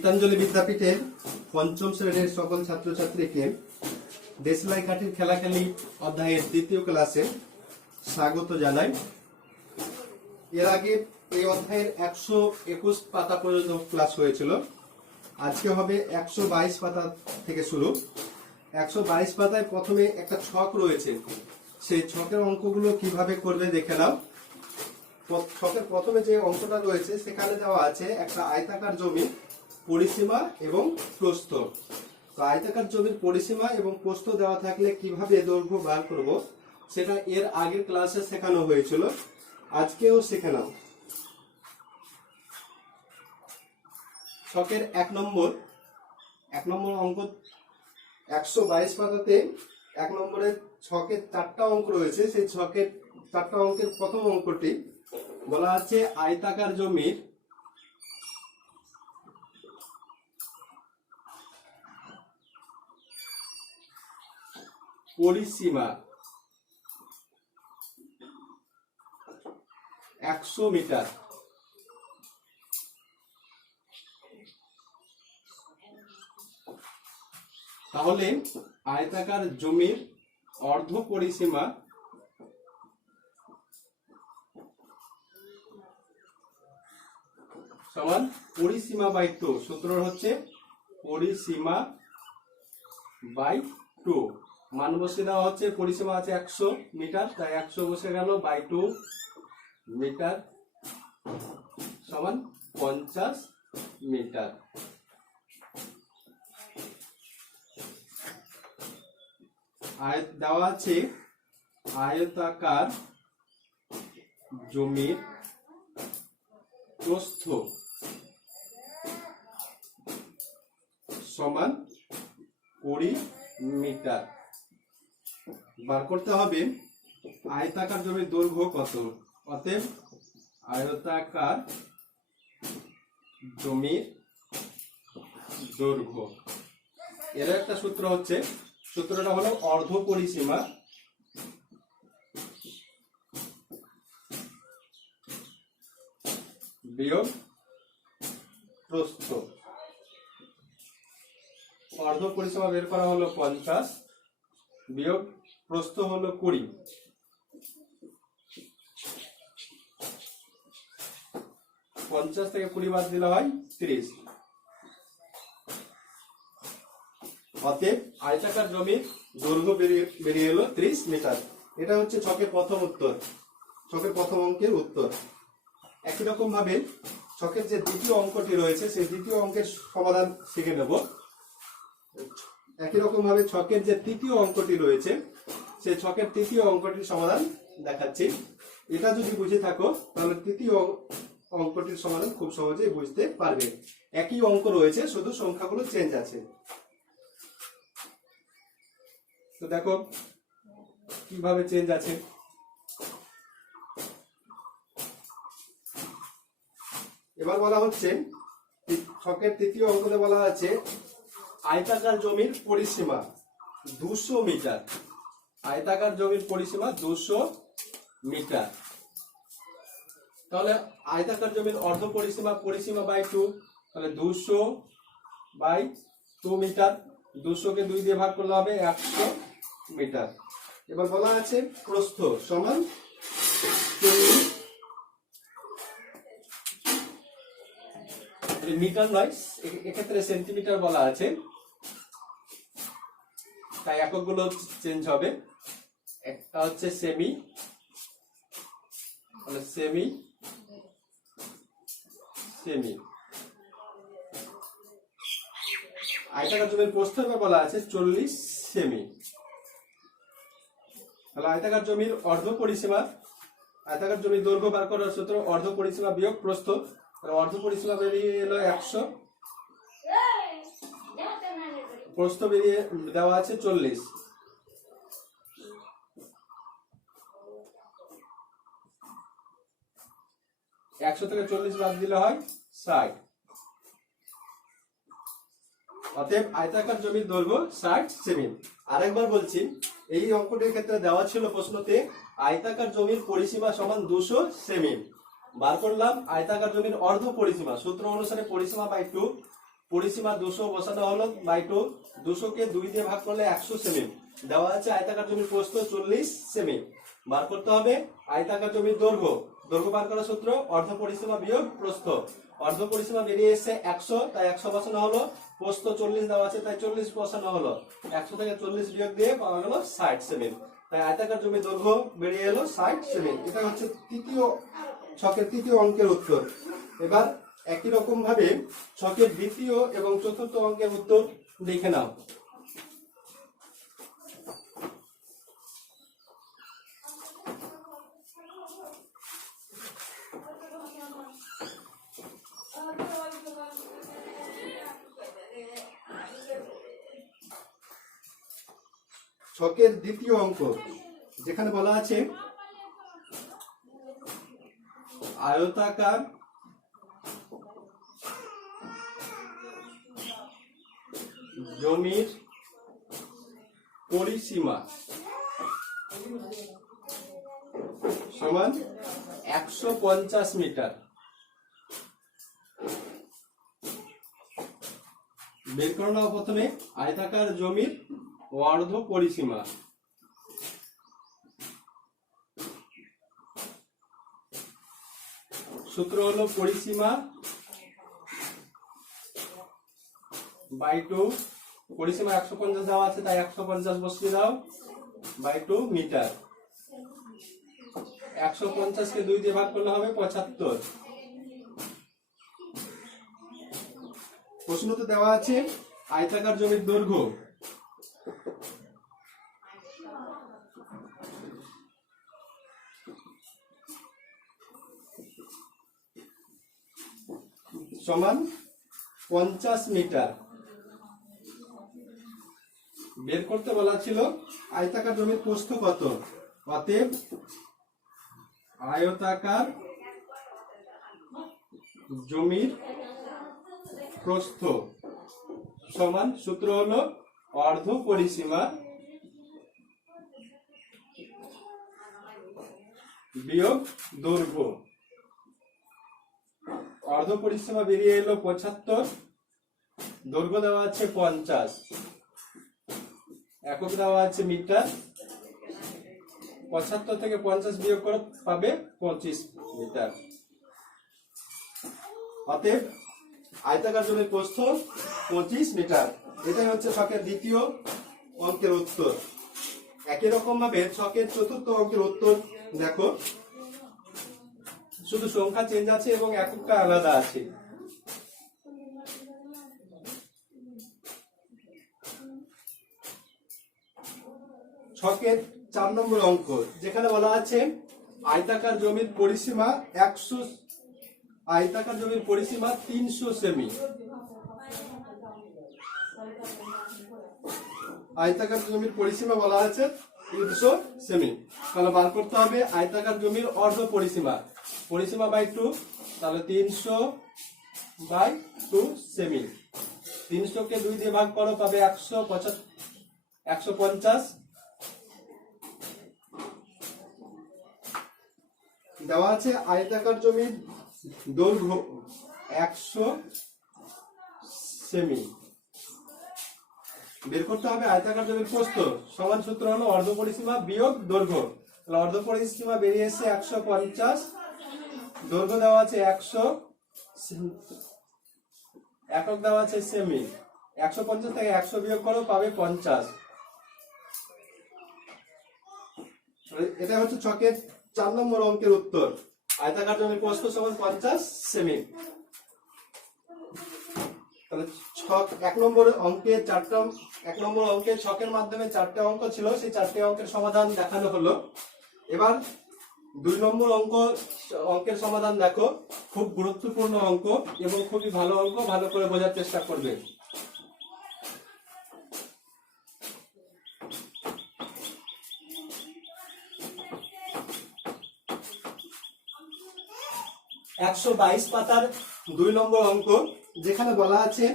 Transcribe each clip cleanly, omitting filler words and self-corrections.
গীতাঞ্জলি বিদ্যাপীঠের পঞ্চম শ্রেণীর সকল ছাত্রছাত্রীকে দেশলাই কাঠির খেলাখেলি অধ্যায়ের দ্বিতীয় ক্লাসে স্বাগত জানাই। এর আগে এই অধ্যায়ের 121 পাতা পর্যন্ত ক্লাস হয়েছিল। আজকে হবে 122 পাতা থেকে শুরু। 122 পাতায় প্রথমে একটা ছক রয়েছে, সেই ছকের অঙ্কগুলো কিভাবে করবে দেখে নাও। ছকের প্রথমে যে অঙ্কটা রয়েছে সেখানে দেওয়া আছে একটা আয়তাকার জমি, পরিসীমা এবং প্রস্থ। তো আয়তাকার জমির পরিসীমা এবং প্রস্থ দেওয়া থাকলে কিভাবে দৈর্ঘ্য বার করব সেটা এর আগের ক্লাসে শেখানো হয়েছিল, আজকেও শিখে নাও। ছকের এক নম্বর অঙ্ক 122 পাতাতে 1 নম্বরের ছকের 4টা অঙ্ক রয়েছে। সেই ছকের 4টা অঙ্কের প্রথম অঙ্কটি বলা আছে আয়তাকার জমির পরিসীমা 100 মিটার। তাহলে আয়তাকার জমির অর্ধ পরিসীমা সমান পরিসীমা বাই 2। সূত্র হচ্ছে পরিসীমা বাই 2। মান বসে দেওয়া হচ্ছে, পরিসীমা আছে 100 মিটার, তাই 100 বসে গেল, বাই 2 মিটার সমান 50 মিটার। দেওয়া আছে আয়তাকার জমির প্রস্থ সমান 20 মিটার। বার করতে হবে আয়তাকার জমির দৈর্ঘ্য কত। অতএব আয়তাকার জমির দৈর্ঘ্য, এর একটা সূত্র হচ্ছে, সূত্রটা হলো অর্ধ পরিসীমা বিয়োগ প্রস্থ। অর্ধ পরিসীমা বের করা হলো 50 বিয়োগ প্রস্থ হলো 20। 50 থেকে 20 বাদ দিলে হয় 30। অতএব আয়তাকার জমির দৈর্ঘ্য বেরিয়ে এলো 30 মিটার। এটা হচ্ছে ছকের প্রথম উত্তর, ছকের প্রথম অঙ্কের উত্তর। একই রকম ভাবে ছকের যে দ্বিতীয় অঙ্কটি রয়েছে সেই দ্বিতীয় অঙ্কের সমাধান শিখে নেব। একই রকম ভাবে ছকের যে তৃতীয় অঙ্কটি রয়েছে সেই ছকের তৃতীয় অঙ্কটির সমাধান দেখাচ্ছি। এটা যদি বুঝে থাকো তাহলে তৃতীয় অঙ্কটির সমাধান খুব সহজেই বুঝতে পারবে। একই অঙ্ক রয়েছে, শুধু সংখ্যাগুলো চেঞ্জ আছে। তো দেখো কিভাবে চেঞ্জ আছে। এবার বলা হচ্ছে ছকের তৃতীয় অঙ্কতে বলা আছে আয়তাকার জমির পরিসীমা 200 মিটার। আয়তাকার জমির পরিসীমা 200 মিটার। তাহলে আয়তাকার জমির অর্ধ পরিসীমা, পরিসীমা বাই 2, তাহলে 200 বাই 2 মিটার। 200 কে 2 দিয়ে ভাগ করলে হবে 100 মিটার। এবার বলা আছে প্রস্থ সমান মিটার নয়, এক্ষেত্রে সেন্টিমিটার বলা আছে, তাই এককগুলো চেঞ্জ হবে। একটা হচ্ছে সেমি, সেমি সেমি। আয়তাকার জমির প্রস্থ বলা আছে 40 সেমি। তাহলে আয়তাকার জমির অর্ধ পরিসীমা, আয়তাকার জমির দৈর্ঘ্য বার করার সূত্র অর্ধ পরিসীমা বিয়োগ প্রস্থ। অর্ধ পরিসীমা বেরিয়ে এলো 100, প্রস্থ বেরিয়ে দেওয়া আছে 40। একশো থেকে 40 বাদ দিলে হয় 60। অতএব আয়তাকার জমির দৈর্ঘ্য 60 সেমি। আরেকবার বলছি, এই অঙ্কটির ক্ষেত্রে দেওয়া ছিল প্রশ্নতে আয়তাকার জমির পরিসীমা সমান 200 সেমি। বার করলাম আয়তাকার জমির অর্ধ পরিসীমা, সূত্র অনুসারে পরিসীমা বাই 2, পরিসীমা 200 বসানো হলো বাই 2, 200 কে 2 দিয়ে ভাগ করলে 100 সেমি। দেওয়া আছে আয়তাকার জমির প্রস্থ 40 সেমি। বার করতে হবে আয়তাকার জমির দৈর্ঘ্য। দৈর্ঘ্য বার করার সূত্র অর্ধ পরিসীমা বিয়োগ প্রস্থ। অর্ধ পরিসীমা বেরিয়ে এসে 100, তাই 100 বসানো হলো। প্রস্থ 40 দেওয়া আছে, তাই 40 বসানো হলো। 100 থেকে 40 বিয়োগ দিয়ে পাওয়া গেল 60 সেমি। তাই আয়তাকার জমির দৈর্ঘ্য বেরিয়ে এলো 60 সেমি। এটা হচ্ছে ছকের তৃতীয় অঙ্কের উত্তর। এবার একই রকম ভাবে ছকের দ্বিতীয় এবং চতুর্থ অঙ্কের উত্তর দেখে নাও। ছকের দ্বিতীয় অঙ্ক, যেখানে বলা আছে আয়তাকার জমির পরিসীমা সমান 150 মিটার। বের করে নাও প্রথমে আয়তাকার জমির অর্ধ পরিসীমা। সূত্র হলো পরিসীমা বাই 2। পরিসীমা 150 দেওয়া আছে, তাই 150 বসিয়ে দাও বাই 2 মিটার। 150 কে 2 দিয়ে ভাগ করলে হবে 75। প্রশ্নতে দেওয়া আছে আয়তাকার জমির দৈর্ঘ্য। সমান 50 মিটার। বের করতে বলা ছিল আয়তাকার জমির প্রস্থ কত। অতএব আয়তাকার জমির প্রস্থ সমান, সূত্র হলো অর্ধ পরিসীমা বিয়োগ দৈর্ঘ্য। অর্ধ পরিসীমা বেরিয়ে এলো 75, দৈর্ঘ্য দেওয়া আছে 50, একক দেওয়া আছে মিটার। 75 থেকে 50 বিয়োগ করে পাবে 25 মিটার। অতএব আয়তাকার জমির প্রস্থ 25 মিটার। এটাই হচ্ছে ছকের দ্বিতীয় অঙ্কের উত্তর। একই রকম ভাবে ছকের চতুর্থ অঙ্কের উত্তর দেখো, শুধু সংখ্যা চেঞ্জ আছে এবং এককটা আলাদা আছে। ছকের 4 নম্বর অঙ্ক, যেখানে বলা আছে আয়তাকার জমির পরিসীমা 300 সেমি। আয়তাকার জমির পরিসীমা বলা আছে 300 সেমি। তাহলে বার করতে হবে আয়তাকার জমির অর্ধ পরিসীমা। পরিসীমা বাই 2, তাহলে 300 বাই 2 সেমি। 300 কে 2 দিয়ে ভাগ করো, পাবে 150। দেওয়া আছে আয়তাকার জমির দৈর্ঘ্য 100 সেমি। বের করতে হবে আয়তাকার জমির প্রস্থ সমান, সূত্র হলো অর্ধ পরিসীমা বিয়োগ দৈর্ঘ্য। তাহলে অর্ধ পরিসীমা বেরিয়ে এসে 150, দৈর্ঘ্য দেওয়া আছে 100, একক দেওয়া আছে সেমি। 150 থেকে 100 বিয়োগ করো, পাবে 50। এটা হচ্ছে ছকের 4 নম্বর অঙ্কের উত্তর। আয়তাকার জমির প্রস্থ সমান 50 সেমি। তাহলে ছক 1 নম্বর অঙ্কে ছকের মাধ্যমে 4টে অঙ্ক ছিল, সেই 4টে অঙ্কের সমাধান দেখানো হলো। এবার 2 নম্বর অঙ্কের সমাধান দেখো। খুব গুরুত্বপূর্ণ অঙ্ক এবং খুবই ভালো অঙ্ক, ভালো করে বোঝার চেষ্টা করবে। একশো 22 পাতার 2 নম্বর অঙ্ক, যেখানে বলা আছে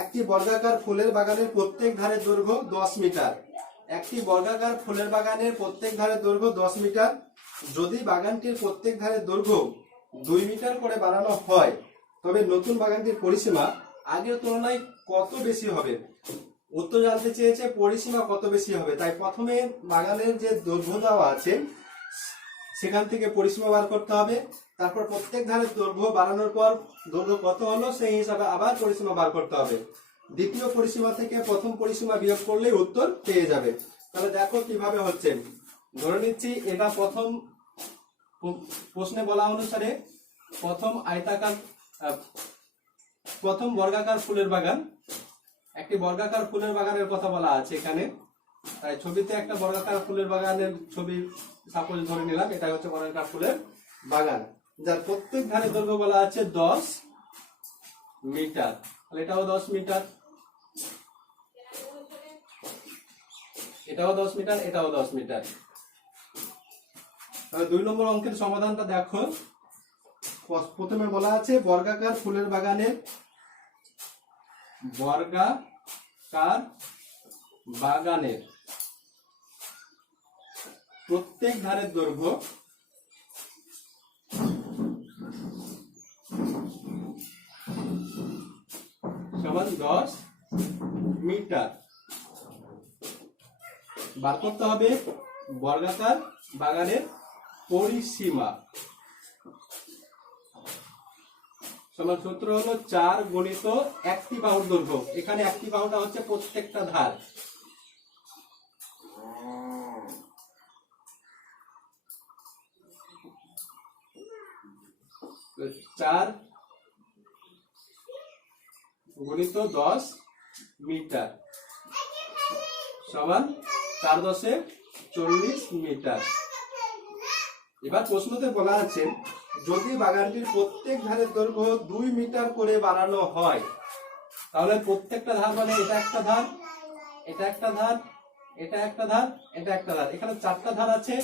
একটি বর্গাকার ফুলের বাগানের প্রত্যেক ধারের দৈর্ঘ্য 10 মিটার। একটি বর্গাকার ফুলের বাগানের প্রত্যেক ধারের দৈর্ঘ্য 10 মিটার। যদি বাগানটির প্রত্যেক ধারের দৈর্ঘ্য 2 মিটার করে বাড়ানো হয়, তবে নতুন বাগানটির পরিসীমা আগের তুলনায় কত বেশি হবে। উত্তর জানতে চেয়েছে পরিসীমা কত বেশি হবে, তাই প্রথমে বাগানের যে দৈর্ঘ্য দেওয়া আছে সেখান থেকে পরিসীমা বার করতে হবে। তারপর প্রত্যেক ধারের দৈর্ঘ্য বাড়ানোর পর দৈর্ঘ্য কত হলো সেই হিসাবে আবার পরিসীমা বার করতে হবে। দ্বিতীয় পরিসীমা থেকে প্রথম পরিসীমা বিয়োগ করলেই উত্তর পেয়ে যাবে। তাহলে দেখো কিভাবে হচ্ছে। ধরে নিচ্ছি এটা প্রথম প্রশ্নে বলা অনুসারে প্রথম বর্গাকার ফুলের বাগান, একটি বর্গাকার ফুলের বাগানের কথা বলা আছে এখানে। তাই ছবিতে একটা বর্গাকার ফুলের বাগানের ছবি সাপোজ ধরে নিলাম, এটা হচ্ছে বর্গাকার ফুলের বাগান, যার প্রত্যেক ধারে দৈর্ঘ্য বলা আছে 10 মিটার। তাহলে এটাও 10 মিটার, এটাও 10 মিটার, এটাও 10 মিটার। তাহলে 2 নম্বর অঙ্কের সমাধানটা দেখো। প্রথমে বলা আছে বর্গাকার ফুলের বাগানের প্রত্যেক ধারের দৈর্ঘ্য সমান 10 মিটার। বার করতে হবে বর্গাকার বাগানের পরিসীমা। সমান সূত্র হলো 4 গুণিত একটি বাহুর দৈর্ঘ্য। এখানে একটি বাহুটা হচ্ছে প্রত্যেকটা ধার, চার গুণিত 10 মিটার সমান 4 10 40 মিটার। এবার প্রশ্নতে বলা আছে যদি বাগানটির প্রত্যেক ধারের দৈর্ঘ্য 2 মিটার করে বাড়ানো হয়, তাহলে প্রত্যেকটা ধার মানে এটা একটা ধার, এটা একটা ধার, এটা একটা ধার, এটা একটা ধার, এখানে 4টা ধার আছে।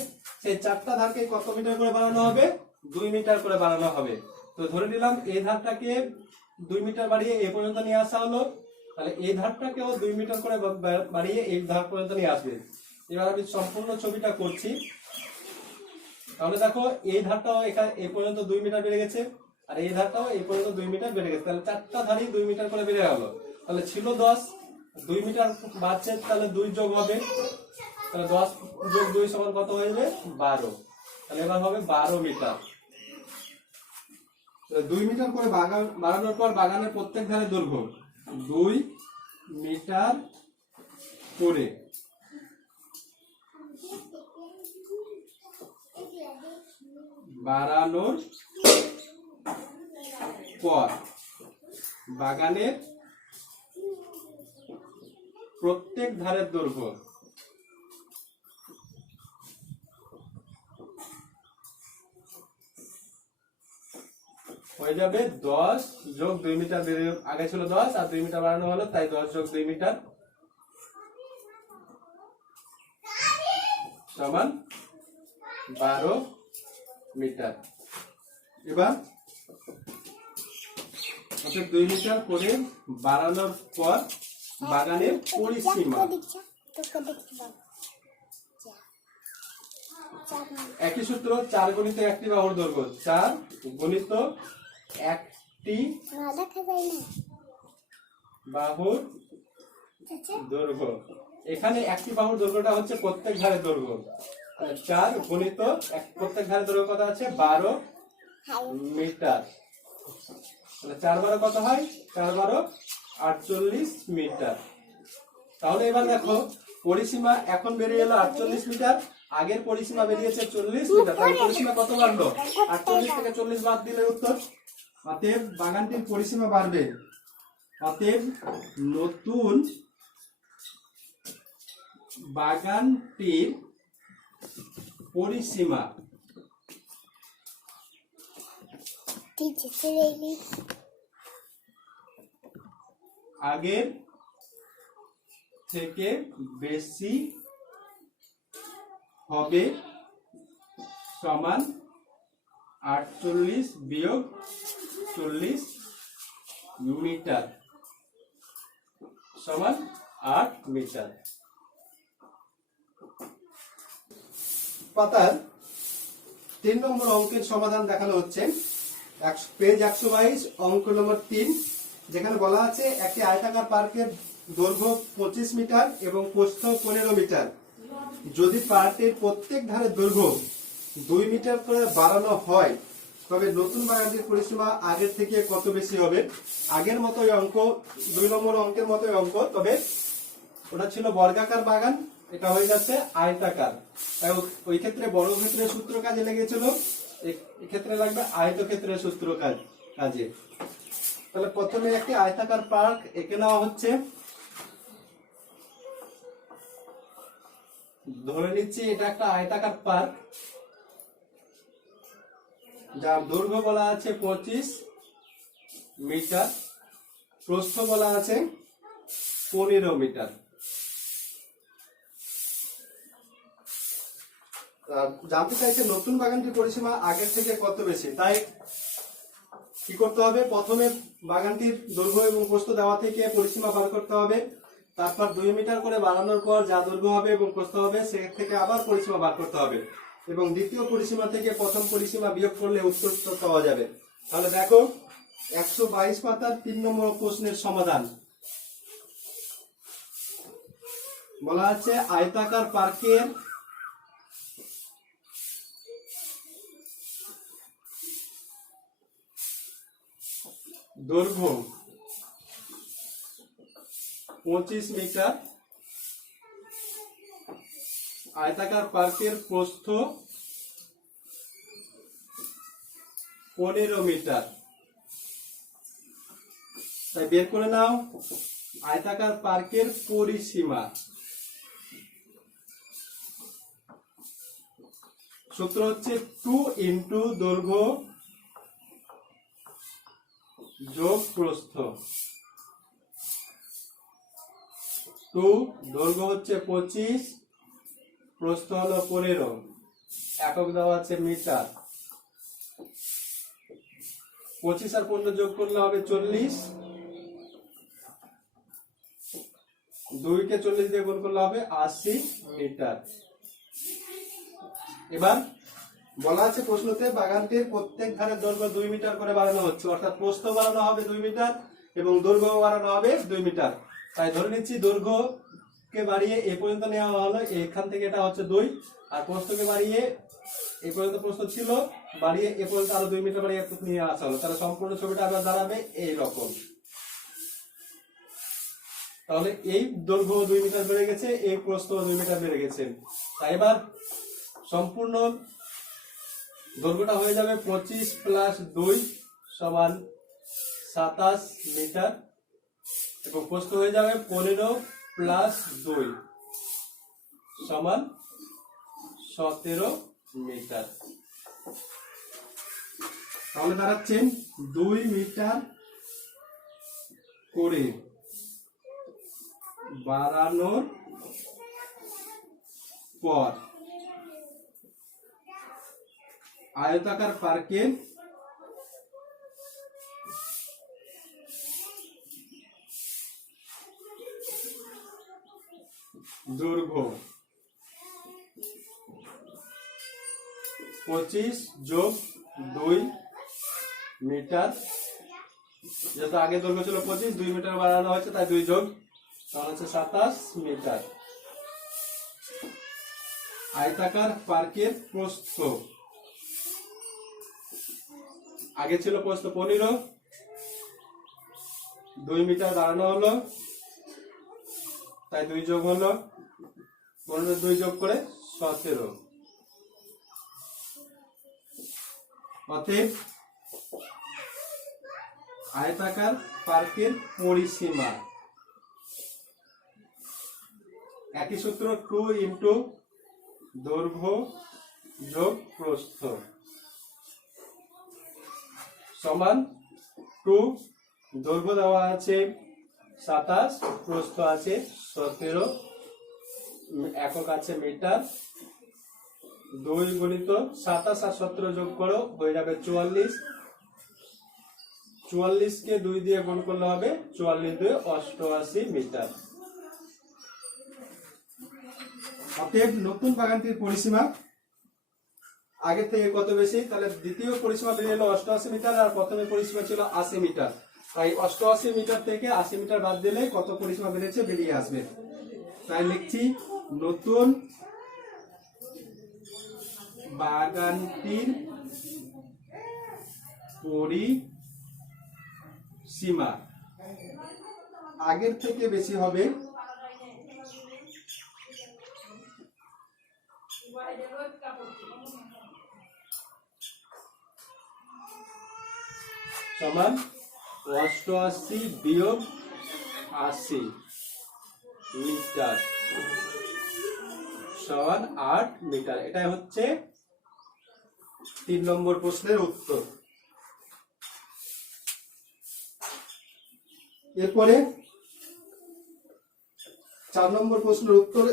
সেই 4টা ধারকে কত মিটার করে বাড়ানো হবে? 2 মিটার করে বাড়ানো হবে। তো ধরে নিলাম এই ধারটাকে 2 মিটার বাড়িয়ে এ পর্যন্ত নিয়ে আসা হলো, তাহলে এই ধারটাকেও 2 মিটার করে বাড়িয়ে এই ধার পর্যন্ত নিয়ে আসবে। এবার আমি সম্পূর্ণ ছবিটা করছি। তাহলে দেখো এই ধারটাও এখানে এই পর্যন্ত 2 মিটার বেড়ে গেছে, আর এই ধারটাও এই পর্যন্ত 2 মিটার বেড়ে গেছে। তাহলে 4টা ধারই 2 মিটার করে বেড়ে গেল। তাহলে ছিল 10, 2 মিটার বাড়ছে, তাহলে 2 যোগ হবে, তাহলে 10 যোগ 2 সমান কত হয়ে যাবে? 12। তাহলে এবার হবে 12 মিটার। 2 মিটার করে বাড়ানোর পর বাগানের প্রত্যেক ধারে দৈর্ঘ্য 2 মিটার করে বাড়ানোর পর বাগানের প্রত্যেক ধারের দৈর্ঘ্য হয়ে যাবে 10 যোগ 2 মিটার। আগে ছিল 10 আর 2 মিটার বাড়ানো হলো, তাই 10 যোগ 2 মিটার সমান 12 মিটার। এবার 2 মিটার করে বাড়ানোর পর বাগানের পরিসীমা একই সূত্র, 4 গুণিত একটি বাহুর দৈর্ঘ্য, 4 গুণিত একটি বাহুর দৈর্ঘ্য। এখানে একটি বাহুর দৈর্ঘ্যটা হচ্ছে প্রত্যেক ধারের দৈর্ঘ্য। 4 গুণিত প্রত্যেক ধারের দৈর্ঘ্য কত আছে? 12 মিটার। 4 12 কত হয়? 4 12 48 মিটার। তাহলে এবার দেখো পরিসীমা এখন বেরিয়ে এলো 48 মিটার, আগের পরিসীমা বেরিয়েছে 40 মিটার। তাহলে পরিসীমা কত বাড়লো? 48 থেকে 40 বাদ দিলে উত্তর। অতএব বাগানটির পরিসীমা বাড়বে। অতএব নতুন বাগানটির পরিসীমা আগের থেকে বেশি হবে সমান 48 বিয়োগ 40 মিটার সমান 8 মিটার। পাতার 3 নম্বর অঙ্কের সমাধান দেখানো হচ্ছে পেজ 122 অঙ্ক নম্বর 3। যেখানে বলা আছে একটি আয়তাকার পার্কের দৈর্ঘ্য 25 মিটার এবং প্রস্থ 15 মিটার। যদি পার্কের প্রত্যেক ধারের দৈর্ঘ্য 2 মিটার করে বাড়ানো হয় তবে নতুন বাগানটির পরিসীমা আগের থেকে কত বেশি হবে? আগের মতোই অঙ্ক, 2 নম্বর অঙ্কের মতোই অঙ্ক, তবে ওটা ছিল বর্গাকার বাগান, এটা হয়ে যাচ্ছে আয়তাকার। তাই ওই ক্ষেত্রে বর্গক্ষেত্রের সূত্র কাজে লেগেছিল, এই ক্ষেত্রে লাগবে আয়তক্ষেত্রের সূত্র কাজে। তাহলে প্রথমে একটি আয়তাকার পার্ক এঁকে নেওয়া হচ্ছে। ধরে নিচ্ছি এটা একটা আয়তাকার পার্ক, যার দৈর্ঘ্য বলা আছে 25 মিটার, প্রস্থ বলা আছে 15 মিটার। জানতে চাইছে নতুন বাগানটির পরিসীমা আগের থেকে কত বেশি। তাই কি করতে হবে? প্রথমে বাগানটির দৈর্ঘ্য এবং প্রস্থ দেওয়া থেকে পরিসীমা বার করতে হবে। তারপর 2 মিটার করে বাড়ানোর পর যা দৈর্ঘ্য হবে এবং প্রস্থ হবে সে থেকে আবার পরিসীমা বার করতে হবে এবং দ্বিতীয় পরিসীমা থেকে প্রথম পরিসীমা বিয়োগ করলে উত্তর পাওয়া যাবে। তাহলে দেখো 122 পাতার 3 নম্বর প্রশ্নের সমাধান। বলা আছে আয়তাকার পার্কের দৈর্ঘ্য 25 মিটার, আয়তাকার পার্কের প্রস্থ 15 মিটার। তাই বের করে নাও আয়তাকার পার্কের পরিসীমা। সূত্র হচ্ছে 2 ইন্টু দৈর্ঘ্য যোগ প্রস্থ। 2 দৈর্ঘ্য হচ্ছে 25, প্রস্থ হলো 15, একক দেওয়া আছে মিটার। 25 আর 15 যোগ করলে হবে 40, 2 কে 40 দিয়ে গুণ করলে হবে 80 মিটার। এবার বলা আছে প্রশ্নতে বাগানটির প্রত্যেক ধারের দৈর্ঘ্য 2 মিটার করে বাড়ানো হচ্ছে, অর্থাৎ প্রস্থ বাড়ানো হবে 2 মিটার এবং দৈর্ঘ্য বাড়ানো হবে 2 মিটার। তাই ধরে নিচ্ছি দৈর্ঘ্যকে বাড়িয়ে এ পর্যন্ত নেওয়া হলো, এখান থেকে এটা হচ্ছে 2, আর প্রস্থকে বাড়িয়ে এ পর্যন্ত প্রস্থ ছিল, বাড়িয়ে এ পর্যন্ত আরো 2 মিটার বাড়িয়ে নিয়ে আসা হলো। তাহলে সম্পূর্ণ ছবিটা আবার দাঁড়াবে এই রকম। তাহলে এই দৈর্ঘ্য 2 মিটার বেড়ে গেছে, এই প্রস্থ 2 মিটার বেড়ে গেছে। তাই এবার সম্পূর্ণ দৈর্ঘ্যটা হয়ে যাবে 25 প্লাস 2 সমান 27 মিটার এবং প্রস্থ হয়ে যাবে 15 প্লাস 2 সমান 17 মিটার। তাহলে দাঁড়াচ্ছে 2 মিটার করে বাড়ানোর পর আয়তাকার পার্কের দৈর্ঘ্য 25 যোগ 2 মিটার, যেহেতু আগে দৈর্ঘ্য ছিল 25, 2 মিটার বাড়ানো হয়েছে তাই 2 যোগ, তাহলে হচ্ছে 27 মিটার। আয়তাকার পার্কের প্রস্থ আগে ছিল প্রস্থ 15, 2 মিটার বাড়ানো হলো তাই 2 যোগ হলো, 15 2 যোগ করে 17। অতএব আয়তাকার পার্কের পরিসীমা একই সূত্র 2 ইন্টু দৈর্ঘ্য যোগ প্রস্থ সমান 2 দৈর্ঘ্য দেওয়া আছে 27, প্রস্থ আছে 17, একক আছে মিটার। 2 গুণিত 27 আর 17 যোগ করো হয়ে যাবে 44, 44 কে 2 দিয়ে গুণ করলে হবে 44 2 88 মিটার। অতএব নতুন বাগানটির পরিসীমা আগের থেকে কত বেশি? তাহলে দ্বিতীয় পরিসীমা বেরিয়ে এলো 88 মিটার আর প্রথমের পরিসীমা ছিল 80 মিটার। তাই 88 মিটার থেকে 80 মিটার বাদ দিলে কত পরিসীমা বেড়েছে বেরিয়ে আসবে। তাই লিখছি নতুন বাগানটির পরিসীমা আগের থেকে বেশি হবে সমান 88 বিয়োগ 80 মিটার সমান 8 মিটার। এটাই হচ্ছে 3 নম্বর প্রশ্নের উত্তর। এরপরে 4 নম্বর প্রশ্নের উত্তর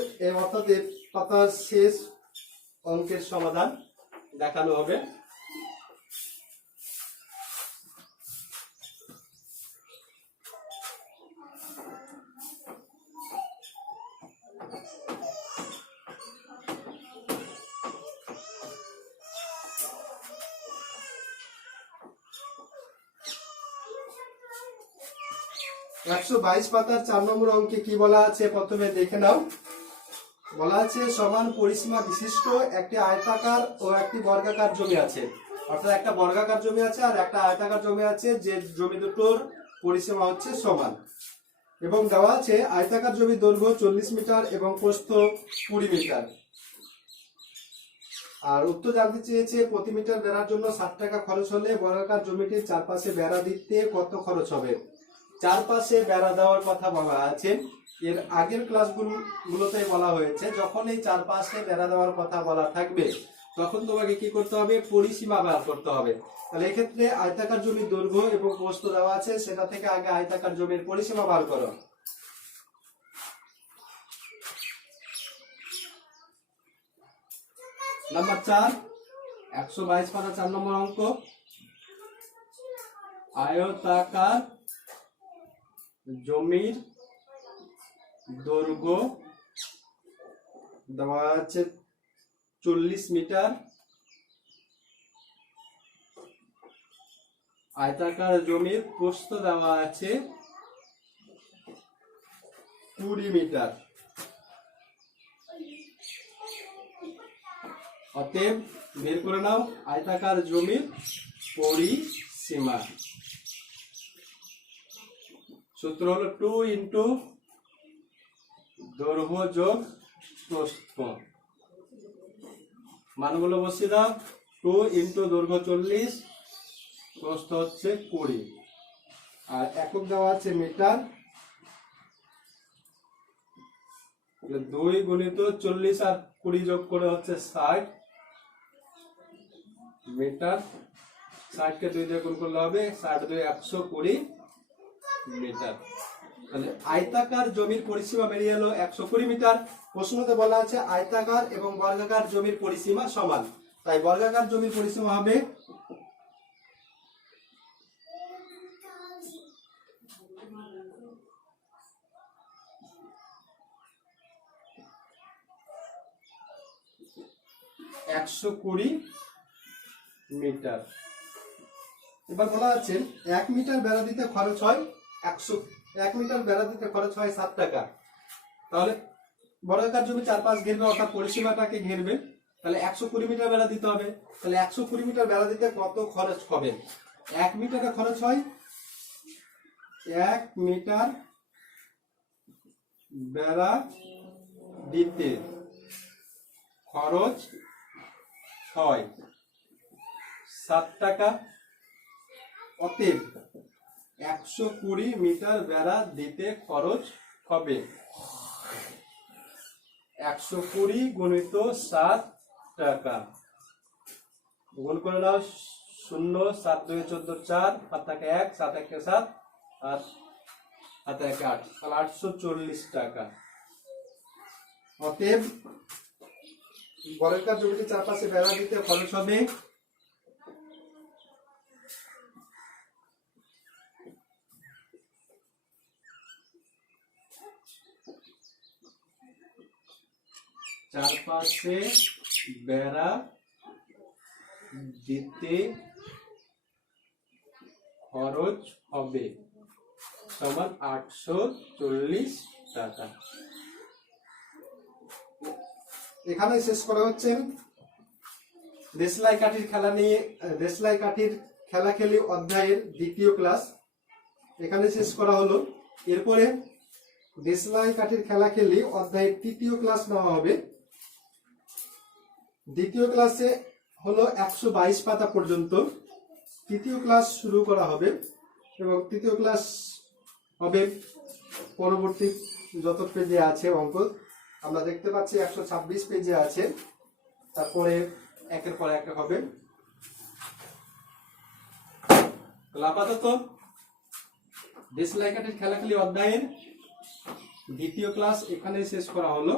অর্থাৎ এর পাতার শেষ অঙ্কের সমাধান দেখানো হবে। একশো 22 পাতার 4 নম্বর অঙ্কে কি বলা আছে প্রথমে দেখে নাও। বলা আছে সমান পরিসীমা বিশিষ্ট একটি আয়তাকার ও একটি বর্গাকার জমি আছে। অর্থাৎ একটা বর্গাকার জমি আছে আর একটা আয়তাকার জমি আছে, যে জমি দুটোর পরিসীমা হচ্ছে সমান। এবং দেওয়া আছে আয়তাকার জমির দৈর্ঘ্য 40 মিটার এবং প্রস্থ 20 মিটার। আর উত্তর জানতে চেয়েছে প্রতি মিটার বেড়ার জন্য 60 টাকা খরচ হলে বর্গাকার জমিটির চারপাশে বেড়া দিতে কত খরচ হবে। চারপাশে বেড়া দেওয়ার কথা বলা আছে। এর আগের ক্লাসগুলোতে বলা হয়েছে যখন এই চারপাশে বেড়া দেওয়ার কথা বলা থাকবে তখন তোমাকে কি করতে হবে, পরিসীমা বার করতে হবে। তাহলে এক্ষেত্রে আয়তাকার জমির দৈর্ঘ্য এবং প্রস্থ দেওয়া আছে, সেটা থেকে আগে আয়তাকার জমির পরিসীমা বার করো। নাম্বার 4, 122 পাতা 4 নম্বর অঙ্ক। আয়তাকার জমির দৈর্ঘ্য দেওয়া আছে 40 মিটার, আয়তাকার জমির প্রস্থ দেওয়া আছে 20 মিটার। অতএব বের করে নাও আয়তাকার জমির পরিসীমা। সূত্র হলো 2 ইন্টু দৈর্ঘ্য যোগ প্রস্থ। মানগুলো বসিয়ে দাও। 2 ইন্টু দৈর্ঘ্য 40, প্রস্থ হচ্ছে 20, আর একক দেওয়া আছে মিটার। 2 গুণিত 40 আর 20 যোগ করে হচ্ছে 60 মিটার। 60 কে 2 দিয়ে গুণ করলে হবে 60 2 120 মিটার। তাহলে আয়তাকার জমির পরিসীমা বেরিয়ে এলো 120 মিটার। প্রশ্নতে বলা আছে আয়তাকার এবং বর্গাকার জমির পরিসীমা সমান, তাই বর্গাকার জমির পরিসীমা হবে 120 মিটার। এবার বলা আছে 1 মিটার বেড়া দিতে খরচ হয় 1 মিটার বেড়া দিতে খরচ হয় 7 টাকা। তাহলে বর্গাকার জমি চারপাশ ঘেরবে অর্থাৎ পরিসীমাটাকে ঘেরবে, তাহলে 120 মিটার বেড়া দিতে হবে। তাহলে 120 মিটার বেড়া দিতে কত খরচ হবে। 1 মিটারে খরচ হয় 1 মিটার বেড়া দিতে খরচ হয় 7 টাকা। অতএব 120 মিটার বেড়া দিতে খরচ হবে 120 গুণিত 7 টাকা। গুণ করে দাও 0 7 2 14 4 7 টাকা 1 7 1 7 আর 7 1 8, তাহলে 840 টাকা। অতএব বর্গাকার জমিটির চারপাশে বেড়া দিতে খরচ হবে 840 সমান 840 টাকা। এখানে শেষ করা হচ্ছে দেশলাই কাঠির খেলা নিয়ে, দেশলাই কাঠির খেলা খেলি অধ্যায়ের দ্বিতীয় ক্লাস এখানে শেষ করা হলো। এরপরে দেশলাই কাঠির খেলা খেলি অধ্যায়ের তৃতীয় ক্লাস নেওয়া হবে। দ্বিতীয় ক্লাসে হলো 122 পাতা পর্যন্ত তৃতীয় ক্লাস শুরু করা হবে এবং তৃতীয় ক্লাস হবে পরবর্তী যত পেজে আছে অঙ্ক আমরা দেখতে পাচ্ছি 126 পেজে আছে, তারপরে একের পর এক হবে। আপাতত দেশলাই কাঠির খেলাখেলি অধ্যায়ের দ্বিতীয় ক্লাস এখানে শেষ করা হলো।